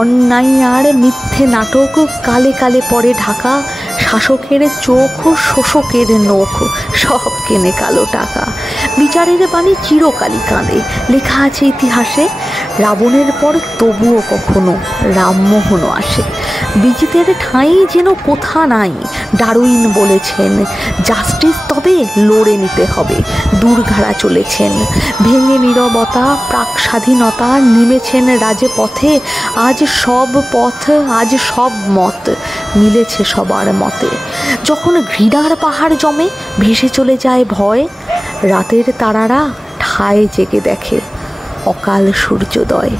অন্যায় আর মিথ্যে নাটক কালে কালে পরে ঢাকা, শাসকের চোখ শোষকের নখ, সব কেনে কালো টাকা। বিচারের বাণী চিরকালই কাঁদে, লেখা আছে ইতিহাসে, রাবণের পর তবুও কখনো রামমোহনও আসে। বিজিতের ঠাঁই যেন কোথা নাই, ডারউইন বলেছেন, জাস্টিস তবে লড়ে নিতে হবে। দুর্ঘাড়া চলেছেন, ভেঙে নীরবতা, প্রাক স্বাধীনতা, নেমেছেন রাজপথে। আজ সব পথ, আজ সব মত মিলেছে সবার মতে। যখন ঘৃণার পাহাড় জমে, ভেসে চলে যায় ভয়, রাতের তারারা ঠায় জেগে দেখে অকাল সূর্যোদয়।